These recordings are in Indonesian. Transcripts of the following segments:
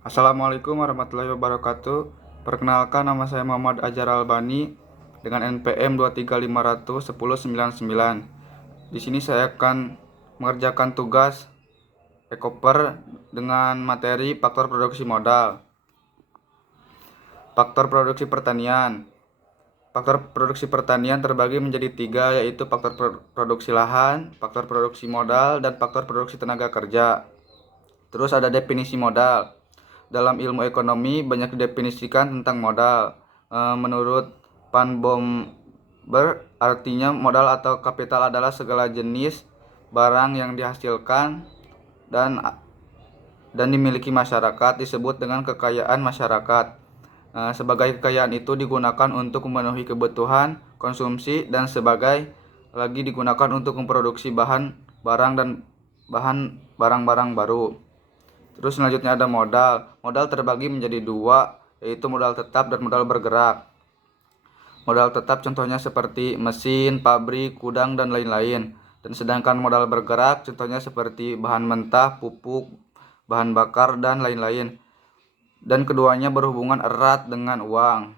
Assalamualaikum warahmatullahi wabarakatuh. Perkenalkan, nama saya Muhammad Ajar Albani dengan NPM 235001099. Di sini saya akan mengerjakan tugas Ekoper dengan materi faktor produksi modal. Faktor produksi pertanian. Faktor produksi pertanian terbagi menjadi tiga, yaitu faktor produksi lahan, faktor produksi modal, dan faktor produksi tenaga kerja. Terus ada definisi modal. Dalam ilmu ekonomi banyak didefinisikan tentang modal. Menurut Van Bomber, artinya modal atau kapital adalah segala jenis barang yang dihasilkan dan dimiliki masyarakat disebut dengan kekayaan masyarakat. Sebagai kekayaan itu digunakan untuk memenuhi kebutuhan konsumsi dan sebagai lagi digunakan untuk memproduksi barang dan barang-barang baru. Terus selanjutnya ada modal. Modal terbagi menjadi dua, yaitu modal tetap dan modal bergerak. Modal tetap contohnya seperti mesin, pabrik, gudang, dan lain-lain. Dan sedangkan modal bergerak contohnya seperti bahan mentah, pupuk, bahan bakar, dan lain-lain. Dan keduanya berhubungan erat dengan uang.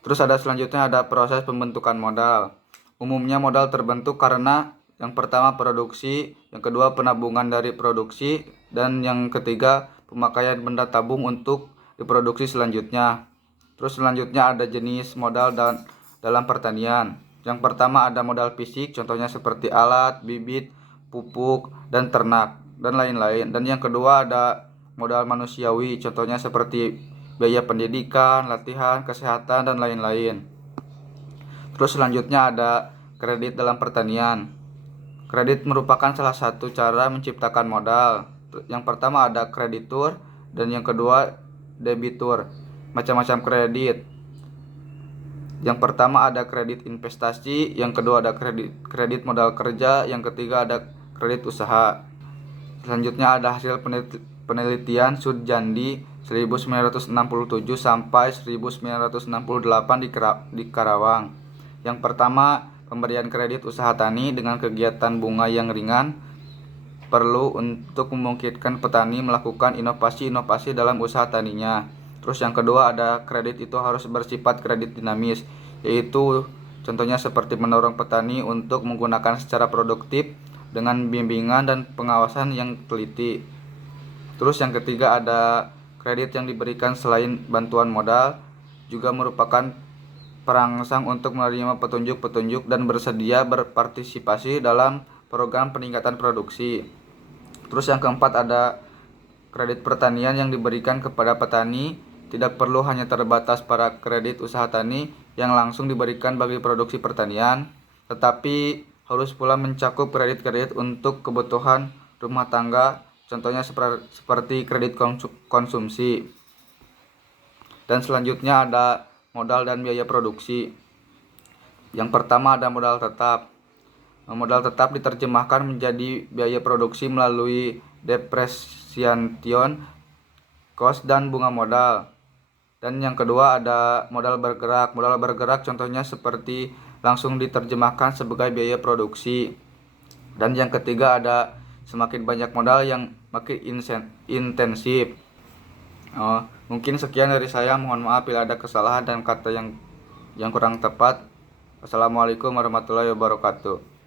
Terus selanjutnya ada proses pembentukan modal. Umumnya modal terbentuk karena yang pertama produksi, yang kedua penabungan dari produksi, dan yang ketiga pemakaian benda tabung untuk diproduksi selanjutnya. Terus selanjutnya ada jenis modal dalam pertanian. Yang pertama ada modal fisik, contohnya seperti alat, bibit, pupuk, dan ternak, dan lain-lain. Dan yang kedua ada modal manusiawi, contohnya seperti biaya pendidikan, latihan, kesehatan, dan lain-lain. Terus selanjutnya ada kredit dalam pertanian. Kredit merupakan salah satu cara menciptakan modal. Yang pertama ada kreditur dan yang kedua debitur. Macam-macam kredit. Yang pertama ada kredit investasi, yang kedua ada kredit modal kerja, yang ketiga ada kredit usaha. Selanjutnya ada hasil penelitian Sudjandi 1967 sampai 1968 di Karawang. Yang pertama, pemberian kredit usaha tani dengan kegiatan bunga yang ringan perlu untuk memungkinkan petani melakukan inovasi-inovasi dalam usaha taninya. Terus yang kedua ada kredit itu harus bersifat kredit dinamis, yaitu contohnya seperti mendorong petani untuk menggunakan secara produktif dengan bimbingan dan pengawasan yang teliti. Terus yang ketiga ada kredit yang diberikan selain bantuan modal, juga merupakan perangsang untuk menerima petunjuk-petunjuk dan bersedia berpartisipasi dalam program peningkatan produksi. Terus yang keempat ada kredit pertanian yang diberikan kepada petani, tidak perlu hanya terbatas pada kredit usaha tani yang langsung diberikan bagi produksi pertanian, tetapi harus pula mencakup kredit-kredit untuk kebutuhan rumah tangga, contohnya seperti kredit konsumsi. Dan selanjutnya ada modal dan biaya produksi. Yang pertama ada modal tetap. Modal tetap diterjemahkan menjadi biaya produksi melalui depreciation cost dan bunga modal. Dan yang kedua ada modal bergerak. Modal bergerak contohnya seperti langsung diterjemahkan sebagai biaya produksi. Dan yang ketiga ada semakin banyak modal yang makin intensif. Mungkin sekian dari saya, mohon maaf bila ada kesalahan dan kata yang kurang tepat. Assalamualaikum warahmatullahi wabarakatuh.